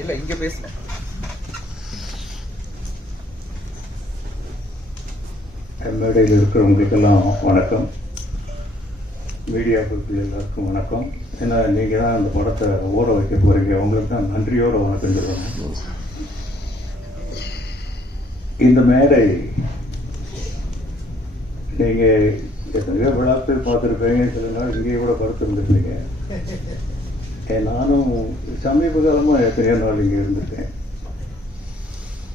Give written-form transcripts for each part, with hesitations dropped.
இல்ல இங்க பேசலாம். மேடையில் இருக்கிறவங்களுக்கெல்லாம் வணக்கம், மீடியாவுக்கு எல்லாருக்கும் வணக்கம். ஏன்னா நீங்கள் தான் அந்த படத்தை ஓட வைக்க போகிறீங்க, உங்களுக்கு தான் நன்றியோட வணக்கம் சொல்லுவாங்க. இந்த மேடை நீங்கள் எத்தனையோ விழாக்கள் பார்த்துருப்பீங்க, சில நாள் இங்கேயே கூட படுத்துருந்துருப்பீங்க. நானும் சமீப காலமாக எத்தனையோ நாள் இங்கே இருந்திருக்கேன்.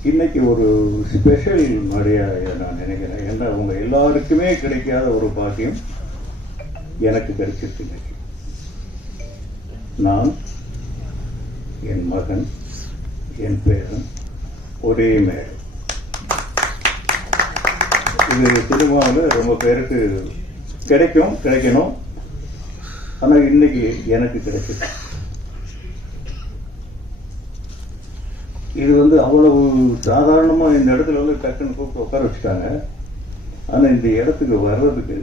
இன்னைக்கு ஒரு ஸ்பெஷல் மாதிரியாக நான் நினைக்கிறேன். ஏன்னா அவங்க எல்லாருக்குமே கிடைக்காத ஒரு பாக்கியம் எனக்கு கிடைச்சிருக்கு. இன்னைக்கு நான், என் மகன், என் பேரன் ஒரே மேடை. இது சினிமாவில் ரொம்ப பேருக்கு கிடைக்கணும். ஆனால் இன்னைக்கு எனக்கு கிடைச்சிருக்கு. இது அவ்வளவு சாதாரணமாக இந்த இடத்துல டக்குன்னு கூப்பிட்டு உட்கார வச்சுட்டாங்க. ஆனால் இந்த இடத்துக்கு வர்றதுக்கு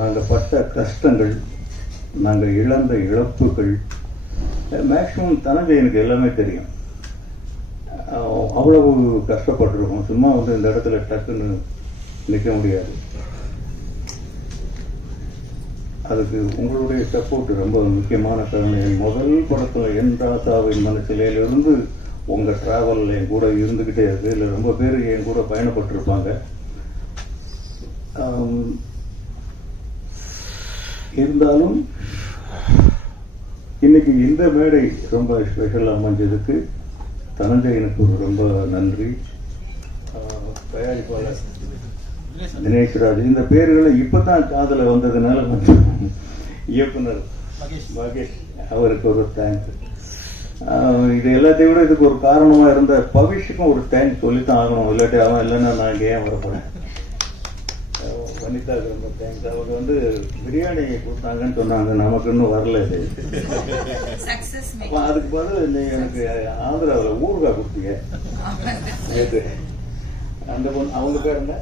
நாங்கள் பட்ட கஷ்டங்கள், நாங்கள் இழந்த இழப்புகள், மேக்சிமம் தனஞ்சயனுக்கு எல்லாமே தெரியும். அவ்வளவு கஷ்டப்பட்டுருக்கோம். சும்மா இந்த இடத்துல டக்குன்னு நிற்க முடியாது. அதுக்கு உங்களுடைய சப்போர்ட் ரொம்ப முக்கியமான காரணம். முதல் படத்தில் என் ராசாவின் மனசிலிருந்து உங்கள் ட்ராவலில் என் கூட இருந்துக்கிட்டே இருக்குது. இல்லை ரொம்ப பேர் என் கூட பயணப்பட்டிருப்பாங்க. இருந்தாலும் இன்னைக்கு இந்த மேடை ரொம்ப ஸ்பெஷலாக அமைஞ்சதுக்கு தனஞ்சயனுக்கு ரொம்ப நன்றி. தயாரிப்பாளர் தினேஷ்ராஜ், இந்த பேர்களை இப்போ தான் காதில் வந்ததுனால இயக்குனர் மகேஷ், அவருக்கு ஒரு தேங்க்ஸ். இது எல்லாத்தையும் விட இதுக்கு ஒரு காரணமாக இருந்த பவிஷுக்கும் ஒரு தேங்க்ஸ் சொல்லித்தான் ஆகணும். இல்லாட்டி அவன் இல்லைன்னா நான் இங்கே ஏன் வரப்போறேன். வனிதாவுக்கு ரொம்ப தேங்க்ஸ். அவங்க பிரியாணி கொடுத்தாங்கன்னு சொன்னாங்க, நமக்கு இன்னும் வரல. இது அதுக்கு பதில் நீ எனக்கு ஆந்திராவில் ஊறுகாய் கொடுத்தீங்க நேற்று. அந்த பொண்ணு அவங்க பேர் என்ன?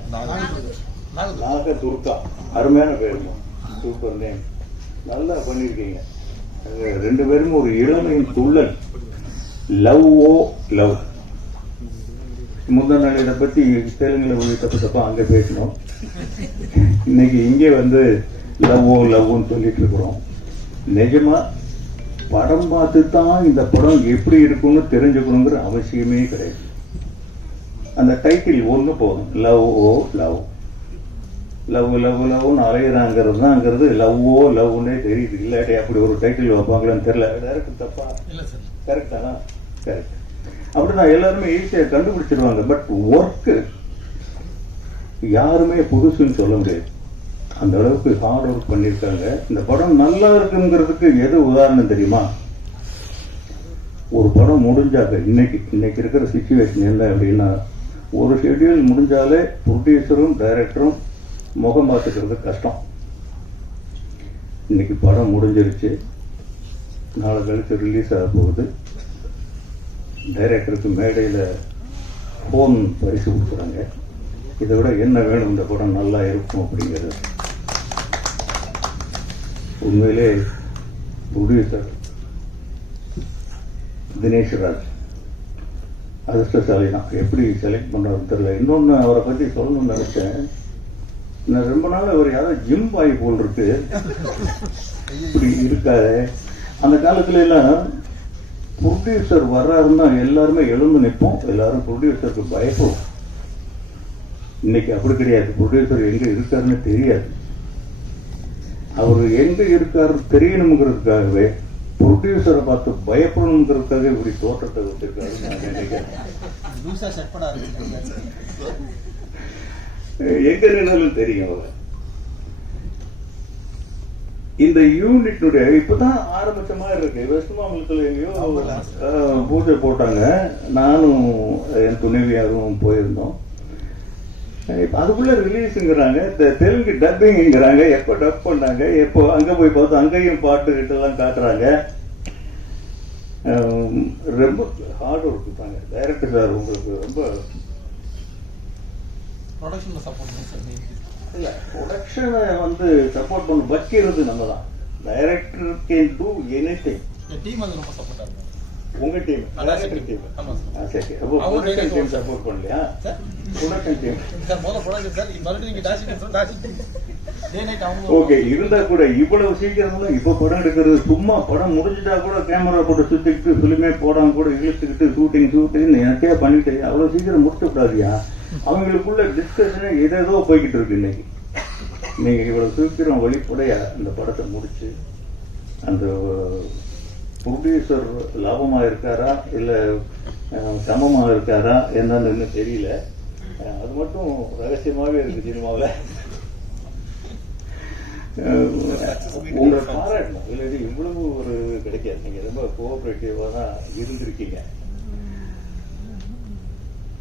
நாக துர்கா. அருமையான பேருமா, சூப்பர் நேம். நல்லா பண்ணியிருக்கீங்க. ரெண்டு பேரும் ஒரு இளமையின் துள்ளல். Love o love. முந்தா நாள் இதை பற்றி தெலுங்குல தப்பா அங்கே பேசணும். இன்னைக்கு இங்கே லவ் ஓ லவ்னு சொல்லிட்டு இருக்கிறோம். நிஜமா படம் பார்த்து தான் இந்த படம் எப்படி இருக்குன்னு தெரிஞ்சுக்கணுங்கிற அவசியமே கிடையாது. அந்த டைட்டில் ஒன்று போதும், love o love. Love love லவ்னு அலையிறாங்கிறது தான்ங்கிறது லவ் ஓ லவ்னே தெரியுது. இல்லாட்டி அப்படி ஒரு டைட்டில் வைப்பாங்களான்னு தெரியல. டேரக்ட் தப்பா? கரெக்ட் தானா? கரெக்ட். அப்படிதான் எல்லாருமே ஈஸியாக கண்டுபிடிச்சிருவாங்க. பட் ஒர்க்கு யாருமே புதுசுன்னு சொல்ல முடியாது. அந்த அளவுக்கு ஹார்ட் ஒர்க் பண்ணியிருக்காங்க. இந்த படம் நல்லா இருக்குங்கிறதுக்கு எது உதாரணம் தெரியுமா? ஒரு படம் முடிஞ்சாக்க இன்னைக்கு இருக்கிற சிச்சுவேஷன் என்ன அப்படின்னா, ஒரு ஷெட்யூல் முடிஞ்சாலே ப்ரொடியூசரும் டைரக்டரும் முகம் பார்த்துக்கிறது கஷ்டம். இன்னைக்கு படம் முடிஞ்சிருச்சு, நாளை கழிச்சு ரிலீஸ் ஆக போகுது. டைரக்டருக்கு மேடையில் ஃபோன் பரிசு கொடுக்குறாங்க. இதை விட என்ன வேணும் இந்த படம் நல்லா இருக்கும் அப்படிங்கிறது. உண்மையிலே ப்ரொடியூசர் தினேஷ்ராஜ் அதிர்ஷ்டசாலி தான். எப்படி செலக்ட் பண்ணுறதுன்னு தெரியல. இன்னொன்று அவரை பற்றி சொல்லணும்னு நினைச்சேன். நான் ரொம்ப நாள் அவர் யாராவது ஜிம் பாய் போல் இருக்கு, இப்படி இருக்காரு. அந்த காலத்துல எல்லாம் ப்ரொடியூசர் வர்றாருன்னா எல்லாருமே எழுந்து நிற்போம், எல்லாரும் ப்ரொடியூசருக்கு பயப்படும். இன்னைக்கு அப்படி கிடையாது. ப்ரொடியூசர் எங்க இருக்காருன்னு தெரியாது. அவர் எங்க இருக்காரு தெரியணுங்கிறதுக்காகவே ப்ரொடியூசரை பார்த்து பயப்படணுங்கிறதுக்காக இப்படி தோற்றத்தை வச்சிருக்காரு நான் நினைக்கிறேன். எங்க நின்னாலும் தெரியும். அவர் இந்த யூனிட்டுடைய இப்பதான் ஆரம்பிச்ச மாதிரி இருக்கு. வெஸ்ட்மாமலத்துல எங்கேயோ பூஜை போட்டாங்க. நானும் என் துணைவியாரும் போயிருந்தோம். அதுக்குள்ள ரிலீஸுங்கிறாங்க, தெலுங்கு டப்பிங்கிறாங்க. எப்போ டப் பண்ணாங்க, எப்போ அங்க போய் பார்த்தோம், அங்கேயும் பாட்டு கிட்ட எல்லாம் காட்டுறாங்க. ரொம்ப ஹார்ட் ஒர்க் தாங்க. டைரக்டர் சார் உங்களுக்கு ரொம்ப இல்ல, ப்ரொடக்ஷனை சப்போர்ட் பண்ண வைக்கிறது நம்ம தான். Director can do anything. Team அது ரொம்ப சப்போர்ட்டா இருக்கு. உங்க டீம் டீம் சரி, அப்போ ப்ரொடக்ஷன் டீம் சப்போர்ட் பண்ணலையா? ப்ரொடக்ஷன் டீம் ஓகே இருந்தா கூட இவ்வளவு சீக்கிரமா இப்ப படம் எடுக்கிறது சும்மா படம் முடிஞ்சுட்டா கூட கேமரா போட்டு சுத்திக்கிட்டு பிலிமே போடாம கூட இழுத்துக்கிட்டு ஷூட்டிங் எனக்கே பண்ணிட்டு அவ்வளவு சீக்கிரம் முடிச்சு விடாதியா? அவங்களுக்குள்ள டிஸ்கஷனே ஏதேதோ போய்கிட்டு இருக்கு. இன்னைக்கு நீங்க இவ்வளவு சீக்கிரம் வெளிப்படையா இந்த படத்தை முடிச்சு அந்த ப்ரொடியூசர் லாபமா இருக்காரா இல்ல சமமா இருக்காரா என்னன்னு இன்னும் தெரியல. அது மட்டும் ரகசியமாவே இருக்கு சினிமாவில். உங்களை பாராட்டணும், இல்லை இவ்வளவு ஒரு கிடைக்காது. நீங்க ரொம்ப கோஆபரேட்டிவா தான் இருந்திருக்கீங்க.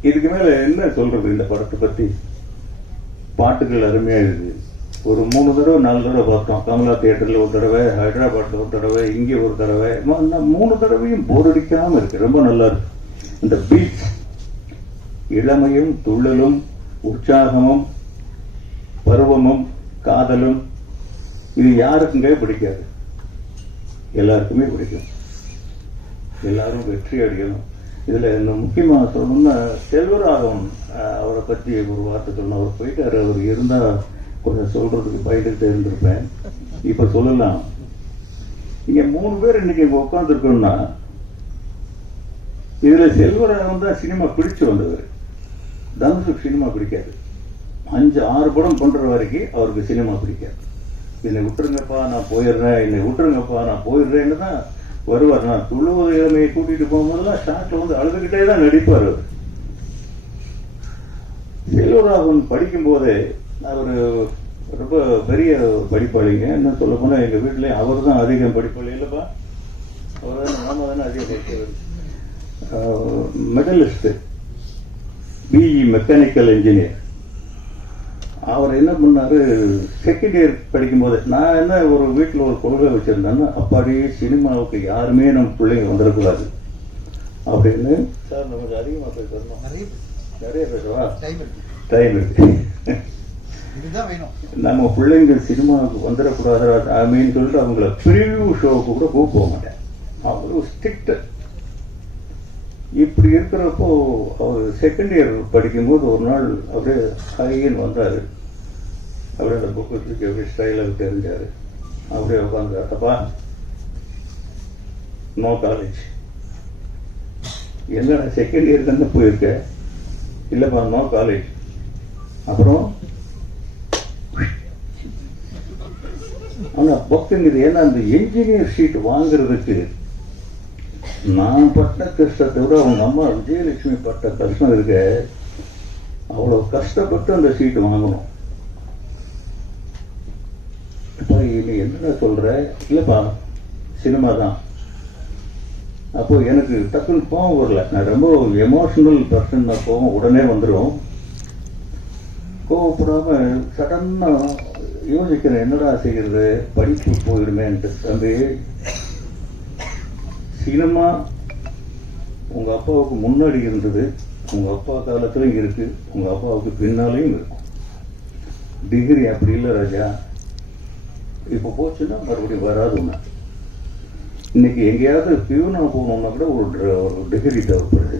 இதுக்கு மேல என்ன சொல்றது இந்த படத்தை பத்தி? பாட்டுகள் அருமையா இருக்கு. ஒரு 3 தடவை 4 தடவை பார்த்தோம். கமலா தியேட்டர்ல ஒரு தடவை, ஹைதராபாத்ல ஒரு தடவை, இங்கே ஒரு தடவை. 3 தடவையும் போர் அடிக்காம இருக்கு. ரொம்ப நல்லா இருக்கு. இந்த பீச் இளமையும் துள்ளலும் உற்சாகமும் பருவமும் காதலும் இது யாருக்குங்க பிடிக்காது? எல்லாருக்குமே பிடிக்கும். எல்லாரும் வெற்றி அடையணும். இதுல இன்னும் முக்கியமா சொல்லணும்னா செல்வராகவன் அவரை பத்தி ஒரு வார்த்தை சொல்லணும். அவர் போயிட்டாரு. அவர் இருந்தா கொஞ்சம் சொல்றதுக்கு பயந்துட்டு இருந்திருப்பேன். இப்ப சொல்லலாம். இங்க 3 பேர் இன்னைக்கு உட்கார்ந்து இருக்கோம்னா இதுல செல்வராகவன் தான் சினிமா பிடிச்சு வந்தவர். தனுஷுக்கு சினிமா பிடிக்காது. 5-6 படம் பண்ற வரைக்கும் அவருக்கு சினிமா பிடிக்காது. என்னை விட்டுருங்கப்பா நான் போயிடுறேன், என்னை விட்டுருங்கப்பா நான் போயிடுறேன்னு தான் வருவார். நான் துள்ளுவது இளமையை கூட்டிட்டு போகும்போதெல்லாம் ஷாட்ல வந்து அழுதுகிட்டே தான் நடிப்பார் அவர். செல்வராகவன் படிக்கும் போதே அவர் ரொம்ப பெரிய படிப்பாளிங்க. என்ன சொல்ல போனா எங்க வீட்டுல அவர் தான் அதிகம் படிப்பாளி இல்லப்பா. அவர் தான் நாம தானே அதிகம் படித்தவர். Medalist, BE mechanical engineer. அவர் என்ன பண்ணாரு, செகண்ட் இயர் படிக்கும் போது நான் என்ன ஒரு வீட்டில் ஒரு கொள்கை வச்சிருந்தேன்னா, அப்பாடியே சினிமாவுக்கு யாருமே நம்ம பிள்ளைங்க வந்துடக்கூடாது அப்படின்னு. சார் நம்ம அதிகமாக பேசணும், நிறைய பேசுவா, டைம் இருக்கு. நம்ம பிள்ளைங்க சினிமாவுக்கு வந்துடக்கூடாது அப்படின்னு சொல்லிட்டு அவங்கள ப்ரிவியூ ஷோவுக்கு கூட போக மாட்டேன். அவ்வளோ ஸ்ட்ரிக்ட். இப்படி இருக்கிறப்போ அவர் செகண்ட் இயர் படிக்கும்போது ஒரு நாள் அப்படியே ஹைன்னு வந்தாரு. அப்படியே அந்த புக்கு தூக்கி அப்படியே ஸ்டைலாக தெரிஞ்சாரு. அப்படியே உட்காந்து, அப்பா நோ காலேஜ். என்னடா செகண்ட் இயர் தானே போயிருக்க? இல்லப்பா நோ காலேஜ். அப்புறம் ஆனா பக்குங்குது. ஏன்னா அந்த என்ஜினியர் ஷீட் வாங்குறதுக்கு நான் பட்ட கஷ்டத்தை விட அவங்க அம்மா விஜயலட்சுமி பட்ட கஷ்டம் இருக்க. அவ்வளவு கஷ்டப்பட்டு அந்த சீட்டு வாங்கணும். நீ என்ன சொல்ற? இல்லப்பா சினிமா தான். அப்போ எனக்கு டக்குன்னு கோவம் வரல. நான் ரொம்ப எமோஷனல் பர்சன் தான். கோவம் உடனே வந்துடும். கோவப்படாம சடன்னா யோசிக்கிறேன், என்னடா செய்கிறது, படிப்பு போயிடுமேன்ட்டு. தம்பி, சினிமா உங்க அப்பாவுக்கு முன்னாடி இருந்தது, உங்க அப்பா காலத்திலும் இருக்கு, உங்க அப்பாவுக்கு பின்னாலையும் இருக்கும். டிகிரி அப்படி இல்லை ராஜா. இப்ப போச்சுன்னா மறுபடியும் வராது. ஒண்ணு இன்னைக்கு எங்கேயாவது பியூனா போகணும்னா கூட ஒரு டிகிரி தேவைப்படுது.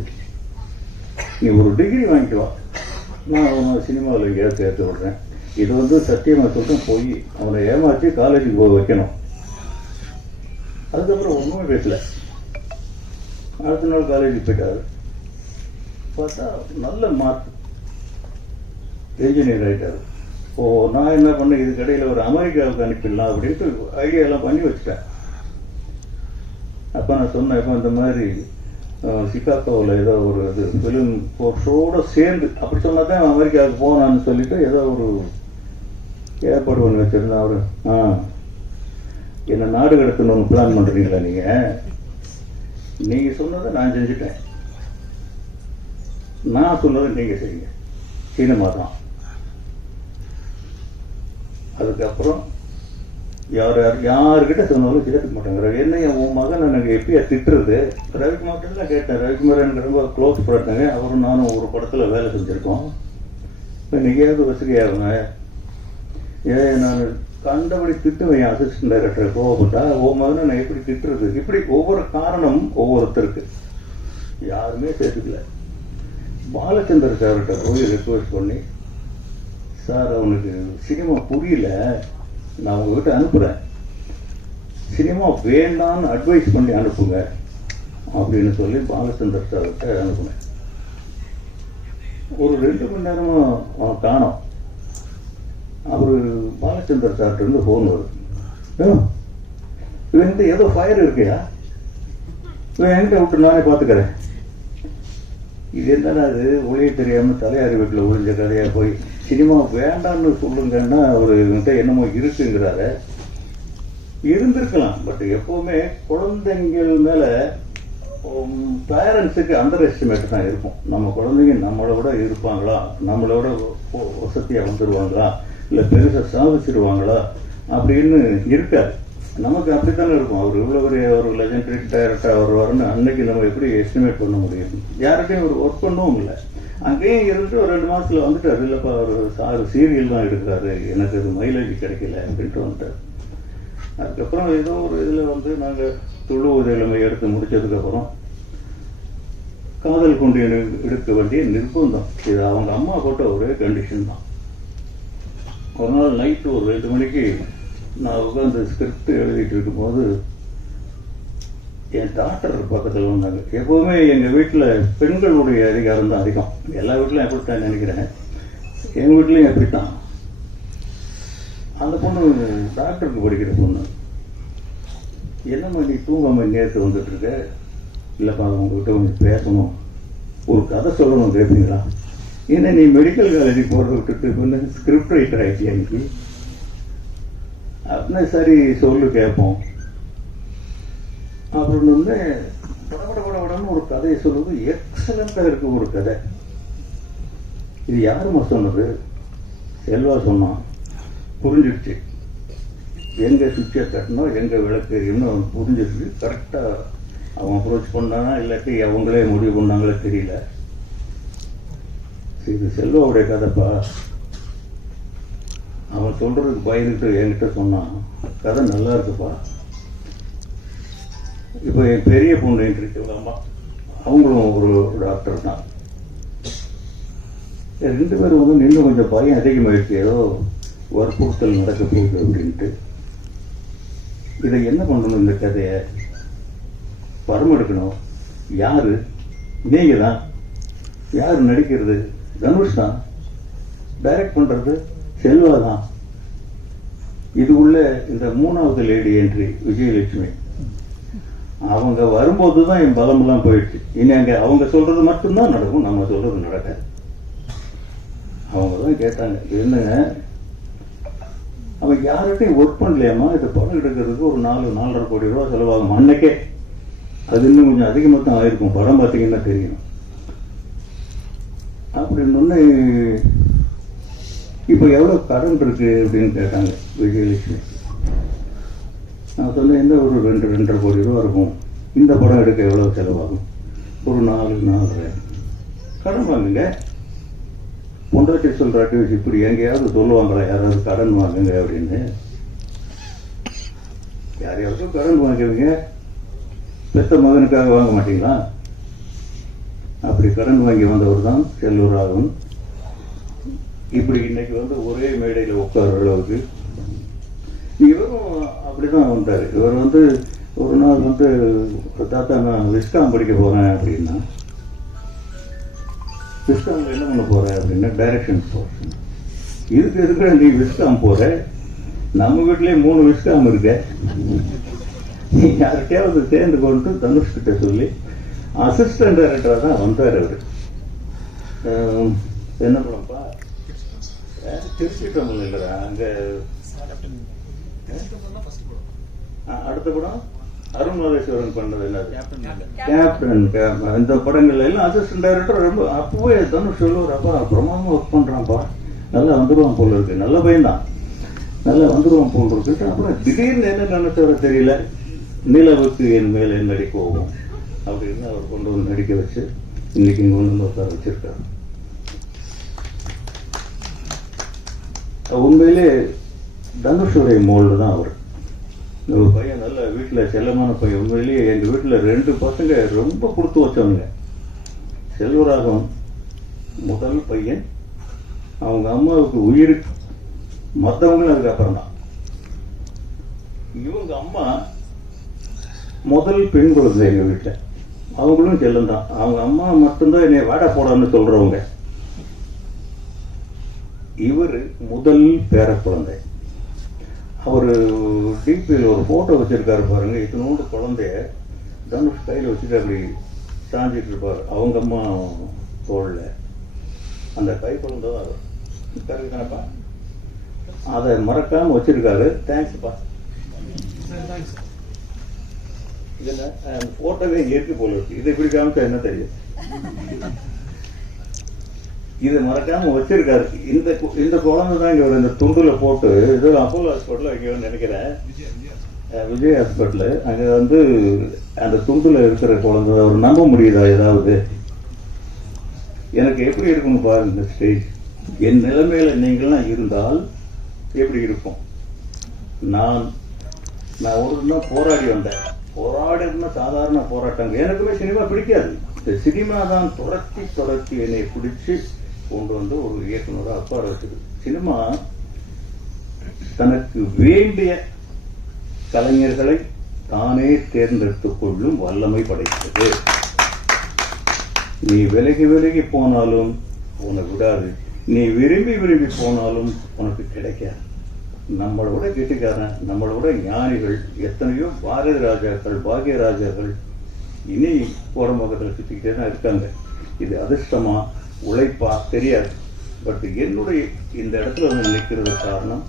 நீ ஒரு டிகிரி வாங்கிட்டு வா, நான் அவனை சினிமாவில் எங்கேயாவது சேர்த்து விடுறேன். இது வந்து சத்தியமா சொல்றேன், போய் அவனை ஏமாற்றி காலேஜுக்கு போக வைக்கணும். அதுக்கப்புறம் ஒண்ணுமே பேசல. அடுத்த நாள் காலேஜுக்கு போயிட்டாரு. பார்த்தா நல்ல மார்க், என்ஜினியர் ஆயிட்டாரு. ஓ, நான் என்ன பண்ணேன், இது கடையில் ஒரு அமெரிக்காவுக்கு அனுப்பிடலாம் அப்படின்ட்டு ஐடியா எல்லாம் பண்ணி வச்சுட்டேன். அப்ப நான் சொன்னேன், இப்போ இந்த மாதிரி சிகாகோவில் ஏதோ ஒரு இது ஃபிலிம் கோர்ஸோட சேர்ந்து அப்படி சொன்னாதான் அமெரிக்காவுக்கு போனான்னு சொல்லிட்டு ஏதோ ஒரு ஏற்பாடு ஒன்று வச்சிருந்தேன். அவரு என்ன நாடு கடத்தணும்னு பிளான் பண்றீங்களா? நீங்க சொன்னதை நான் செஞ்சுட்டேன், நான் சொன்னதை நீங்க செய்யுங்க, சினிமா தான். அதுக்கப்புறம் யாருக்கிட்ட சொன்னாலும் கேட்க மாட்டாங்க. என்ன உன் மகன் எனக்கு எப்பயா திட்டுறது? ரவிக்குமார்ட்ட கேட்டேன். ரவிக்குமார் எனக்கு ரொம்ப க்ளோஸ் பண்ணாங்க. அவரும் நானும் ஒரு படத்துல வேலை செஞ்சிருக்கோம். இன்னைக்காவது வசதியாகுங்க. நான் கண்டபடி திட்டுவேன் அசிஸ்டன்ட் டைரக்டர் கோவப்பட்டா மகனை நான் எப்படி திட்டுறது, இப்படி ஒவ்வொரு காரணம் ஒவ்வொருத்தருக்கு. யாருமே சேர்த்துக்கல. பாலச்சந்தர் சார்கிட்ட போய் ரெக்வஸ்ட் பண்ணி, சார் அவனுக்கு சினிமா புரியல, நான் உங்ககிட்ட அனுப்புகிறேன், சினிமா வேண்டான்னு அட்வைஸ் பண்ணி அனுப்புங்க அப்படின்னு சொல்லி பாலச்சந்தர் சார்கிட்ட அனுப்புனேன். ஒரு 2 மணி நேரமா அவன் காணோம். அவரு பாலச்சந்தர் சார்கிட்ட இருந்து ஃபோன் வருது, இவன் ஏதோ ஃபயர் இருக்கியா, இவன் என்கிட்ட விட்டு நானே பார்த்துக்கிறேன். இது என்னன்னா அது ஒளிய தெரியாம தலையாரி வீட்டில் ஒளிஞ்ச கதையா போய் சினிமா வேண்டான்னு சொல்லுங்கன்னா ஒரு என்னமோ இருக்குங்கிறாரு. இருந்திருக்கலாம், பட் எப்பவுமே குழந்தைங்கள் மேல பேரண்ட்ஸுக்கு அண்டர் எஸ்டிமேட் தான் இருக்கும். நம்ம குழந்தைங்க நம்மளோட இருப்பாங்களா, நம்மளோட வசதியா வந்துடுவாங்களா, இல்லை பெருசா சாதிச்சிருவாங்களா அப்படின்னு இருக்காது. நமக்கு அப்படித்தானே இருக்கும். அவர் இவ்வளோ பெரிய ஒரு லெஜெண்டரி டைரக்டர் வருவாருன்னு அன்னைக்கு நம்ம எப்படி எஸ்டிமேட் பண்ண முடியும்? யார்கிட்டையும் ஒரு ஒர்க் பண்ணவும் இல்லை. அங்கேயும் இருந்துட்டு ஒரு 2 மாசத்துல வந்துட்டார். இல்லைப்பா அவர் சீரியல் தான் எடுக்கிறாரு, எனக்கு அது மைலேஜ் கிடைக்கல அப்படின்ட்டு வந்துட்டார். அதுக்கப்புறம் ஏதோ ஒரு இதில் வந்து நாங்கள் துளு உதவிமை எடுத்து முடிச்சதுக்கப்புறம் காதல் கொண்டு எடுக்க வேண்டிய நிர்பந்தம். இது அவங்க அம்மா போட்ட ஒரே கண்டிஷன் தான். ஒரு நாள் நைட்டு ஒரு 2 மணிக்கு நான் உட்காந்து ஸ்கிரிப்ட் எழுதிட்டு இருக்கும்போது என் டாக்டர் பக்கத்தில் வந்தாங்க. எப்போவுமே எங்கள் வீட்டில் பெண்களுடைய அதிகாரம் தான் அதிகம். எல்லா வீட்லையும் எப்படித்தான் நினைக்கிறேன், எங்கள் வீட்லையும் எப்படித்தான். அந்த பொண்ணு டாக்டருக்கு படிக்கிற பொண்ணு. என்னம்மா நீ தூங்காம நேற்று வந்துட்டு இருக்க? இல்லைப்பா உங்ககிட்ட கொஞ்சம் பேசணும், ஒரு கதை சொல்லணும் கேட்பீங்களா? ஏன்னா நீ மெடிக்கல் காலேஜுக்கு போகிறத விட்டுட்டு கொஞ்சம் ஸ்கிரிப்ட் ரைட்டர் ஆகிட்டியா இன்னைக்கு அப்படின்னா சரி சொல்லு கேட்போம் அப்படின்னு வந்து படபடன்னு ஒரு கதையை சொல்றது. எக்ஸலண்டா இருக்கு ஒரு கதை. இது யாருமா சொன்னது? செல்வா சொன்னான். புரிஞ்சிடுச்சு, எங்க சுவிட்சை தட்டணும், எங்க விளக்கு எரியும்னு அவன் புரிஞ்சிடுச்சு. கரெக்டா அவன் அப்ரோச் பண்ணானா இல்லாட்டி அவங்களே முடிவு பண்ணாங்களே தெரியல. இது செல்வாவுடைய கதைப்பா, அவன் சொல்றதுக்கு பயந்துட்டு என்கிட்ட சொன்னான், கதை நல்லா இருக்குப்பா. இப்போ என் பெரிய பொண்ணு இருக்கு அம்மா, அவங்களும் ஒரு டாக்டர் தான். 2 பேரும் வந்து நின்று கொஞ்சம் பயம் அதிகமாயிடுச்சு, ஏதோ வற்புறுத்தல் நடக்க போகுது அப்படின்ட்டு. இதை என்ன பண்ணணும், இந்த கதையை படம் எடுக்கணும். யாரு? நீங்க தான். யாரு நடிக்கிறது? தனுஷ் தான். டைரக்ட் பண்றது செல்வா தான். இது உள்ள இந்த 3வது லேடி என்ட்ரி விஜயலட்சுமி. அவங்க வரும்போது தான் என் பலமெல்லாம் போயிடுச்சு. இனி அங்க அவங்க சொல்றது மட்டும்தான் நடக்கும், நம்ம சொல்றது நடக்காது. அவங்க தான் கேட்டாங்க, என்னங்க அவன் யார்கிட்டையும் ஒர்க் பண்ணலையாமா, இது படம் எடுக்கிறதுக்கு ஒரு 4-4.5 கோடி ரூபா செலவாகும் அன்னைக்கே. அது இன்னும் கொஞ்சம் அதிகமாக தான் ஆயிருக்கும், படம் பார்த்தீங்கன்னா தெரியும் அப்படின்னு. இப்போ எவ்வளோ கடன் இருக்கு அப்படின்னு கேட்டாங்க விஜயலட்சுமி. நான் சொன்னேன், இந்த ஒரு 2-2.5 கோடி ரூபா இருக்கும். இந்த படம் எடுக்க எவ்வளோ செலவாகும்? ஒரு 4-4.5 கடன் வாங்குங்க. பொண்டாட்டி சொல்றாட்டி இப்படி எங்கேயாவது சொல்லுவாங்களா யாராவது கடன் வாங்குங்க அப்படின்னு? யாரையாவது கடன் வாங்குவீங்க, பெத்த மகனுக்காக வாங்க மாட்டீங்களா? அப்படி கடன் வாங்கி வந்தவர் தான் செல்வராகவன். இப்படி இன்னைக்கு வந்து ஒரே மேடையில் உட்கார அளவுக்கு இவரும் அப்படிதான் வந்தாரு. இவர் வந்து ஒரு நாள் வந்து தாத்தா நான் விஸ்காம் படிக்க போறேன் அப்படின்னா, விஸ்காம்ல என்ன பண்ண போற அப்படின்னா டைரக்ஷன் கோர்ஸ். இதுக்கு இருக்கிற நீ விஸ்காம் போற, நம்ம வீட்லயே 3 விஸ்காம் இருக்க, நீ யார்கிட்டயாவது சேர்ந்து கொண்டு தனுஷ் கிட்ட சொல்லி அசிஸ்டன்ட் டைரக்டரா தான் வந்தார் அவரு. என்ன படம்ப்பா? திருச்சிட்டமில் இல்லைடா, அங்க அடுத்த படம் அருண் மாதேஸ்வரன் பண்ணது என்னது, கேப்டன். இந்த படங்கள்ல எல்லாம் அசிஸ்டன்ட் டைரக்டர் ரொம்ப. அப்பவே தனுஷ் சொல்லுவார், அப்பா பிரமாதமா ஒர்க் பண்றான்ப்பா, நல்லா வந்துடுவான் போல இருக்கு, நல்ல பையன்தான், நல்லா வந்துடுவான் போல் இருக்கு. அப்புறம் திடீர்னு என்ன நினைச்சவர தெரியல, நிலவுக்கு என் மேல நடிக்க போகும் அப்படின்னு அவர் கொண்டு வந்து நடிக்க வச்சு இன்னைக்கு இங்க கொண்டு வந்து உட்கார வச்சிருக்காரு. உண்மையிலே தனுஷுடைய மோல்டு தான் அவர். ஒரு பையன் நல்ல வீட்டில் செல்லமான பையன். உண்மையிலேயே எங்கள் வீட்டில் 2 பசங்க ரொம்ப கொடுத்து வச்சவங்க. செல்வராகவன் முதல் பையன், அவங்க அம்மாவுக்கு உயிர், மற்றவங்களும் அதுக்கப்புறம் தான். இவங்க அம்மா முதல் பெண் குழந்தை எங்கள் வீட்டில், அவங்களும் செல்லம் தான். அவங்க அம்மா மட்டும்தான் என்னை வாடா போடான்னு சொல்றவங்க. இவர் முதல் பேர குழந்தை. அவர் டிபியில் ஒரு போட்டோ வச்சிருக்காரு பாருங்க, இத்தனோண்டு குழந்தைய தனுஷ் கையில் வச்சுட்டு அப்படி சாஞ்சிட்டு இருப்பார். அவங்க அம்மா தோல்ல அந்த கை குழந்தை தான் கரெக்ட் தானப்பா? அதை மறக்காம வச்சிருக்காரு. தேங்க்ஸ்ப்பா. இதுல அந்த போட்டோவே இருக்கு போல இருக்கு. இதை இப்படி காமிச்சா என்ன தெரியும்? இதை மறக்காம வச்சிருக்காரு. இந்த குழந்தை தான் இங்க இந்த துண்டுல போட்டு, இது அப்போலோ ஹாஸ்பிட்டல் இங்க நினைக்கிறேன், விஜய் ஹாஸ்பிட்டல், அங்க வந்து அந்த துண்டுல இருக்கிற குழந்தை. அவர் நம்ப முடியுதா ஏதாவது? எனக்கு எப்படி இருக்கும்னு பாருங்க இந்த ஸ்டேஜ். என் நிலைமையில நீங்களாம் இருந்தால் எப்படி இருக்கும்? நான் ஒரு நாள் போராடி வந்தேன். போராடினா சாதாரண போராட்டங்க. எனக்குமே சினிமா பிடிக்காது. இந்த சினிமா தான் தொடர்ச்சி என்னை பிடிச்சு கொண்டு வந்து ஒரு இயக்குனராக உட்கார வச்சது. சினிமா தனக்கு வேண்டிய கலைஞர்களை தானே தேர்ந்தெடுத்துக் கொள்ளும் வல்லமை படைத்தது. நீ விலகி போனாலும் உனக்கு விடாது, நீ விரும்பி போனாலும் உனக்கு கிடைக்காது. நம்மளோட கெட்டிக்காரன், நம்மளோட ஞானிகள் எத்தனையோ பாரதி ராஜாக்கள், பாக்யராஜாக்கள் இனி போற பக்கத்தில் சுத்திக்கிட்டே தான் இருக்காங்க. இது அதிர்ஷ்டமா உழைப்பா தெரியாது. பட் என்னுடைய இந்த இடத்துல வந்து நிற்கிறது காரணம்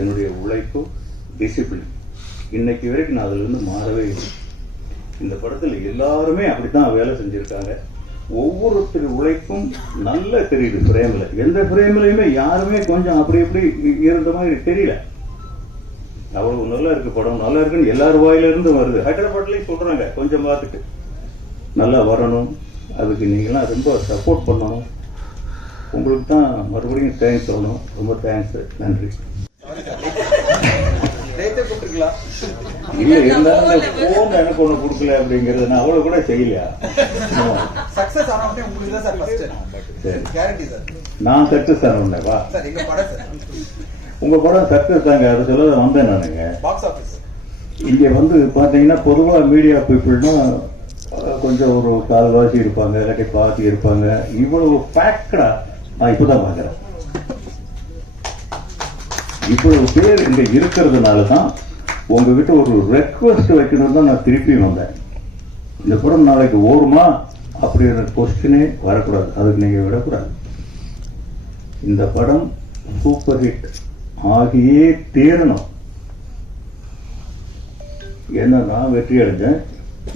என்னுடைய உழைப்பு, டிசிப்ளின். இன்னைக்கு வரைக்கும் நான் அதுல இருந்து மாறவே இல்லை. இந்த படத்தில் எல்லாருமே அப்படித்தான் வேலை செஞ்சிருக்காங்க. ஒவ்வொருத்தர் உழைப்பும் நல்ல தெரியுது பிரேம்ல. எந்த பிரேம்லயுமே யாருமே கொஞ்சம் அப்படி இப்படி இருந்த மாதிரி தெரியல. அவ்வளவு நல்லா இருக்கு படம், நல்லா இருக்குன்னு எல்லாரும் வாயில இருந்து வருது. ஹைதராபாத்லயும் சொல்றாங்க கொஞ்சம் பார்த்துட்டு நல்லா வரணும். அதுக்கு நீங்களாம் ரொம்ப சப்போர்ட் பண்ணணும். உங்களுக்கு தான் மறுபடியும் தேங்க்ஸ் சொல்லணும். ரொம்ப தேங்க்ஸ், நன்றி. இல்ல இருந்தாலும் போன் எனக்கு ஒண்ணு கொடுக்கல அப்படிங்கறது நான் அவ்வளவு கூட செய்யலையா? நான் சக்சஸ் ஆனவா? உங்க படம் சக்சஸ் தாங்க, அது சொல்ல வந்தேன் நானுங்க. இங்க வந்து பாத்தீங்கன்னா பொதுவா மீடியா பீப்புள்னா கொஞ்சம் ஒரு கால்வாசி இருப்பாங்க, இல்லாட்டி பாதி இருப்பாங்க. இவ்வளவு பேக்கடா நான் இப்பதான் பாக்குறேன். இவ்வளவு பேர் இங்க இருக்கிறதுனாலதான் உங்ககிட்ட ஒரு ரெக்வஸ்ட் வைக்கணும் தான் நான் திருப்பி வந்தேன். இந்த படம் நாளைக்கு ஓடுமா அப்படிங்கிற கொஸ்டினே வரக்கூடாது, அதுக்கு நீங்க விடக்கூடாது. இந்த படம் சூப்பர் ஹிட் ஆகியே தீரணும். என்ன நான் வெற்றி அடைஞ்சேன்,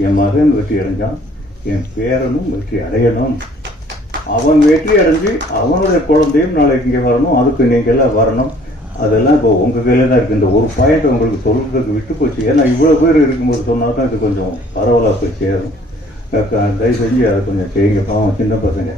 என் மகன் வெற்றி அடைஞ்சான், என் பேரனும் வெற்றி அடையணும். அவன் வெற்றி அடைஞ்சு அவனுடைய குழந்தையும் நாளைக்கு இங்கே வரணும். அதுக்கு நீங்க எல்லாம் வரணும். அதெல்லாம் இப்போ உங்க கையில தான் இருக்கு. இந்த ஒரு பாயிண்ட் உங்களுக்கு சொல்றதுக்கு விட்டு போச்சு. ஏன்னா இவ்வளவு பேர் இருக்கும்போது சொன்னா தான் இது கொஞ்சம் பரவலா போய் சேரும். தயவு செஞ்சு அதை கொஞ்சம் செய்யுங்க. பாவம் சின்ன பசங்க.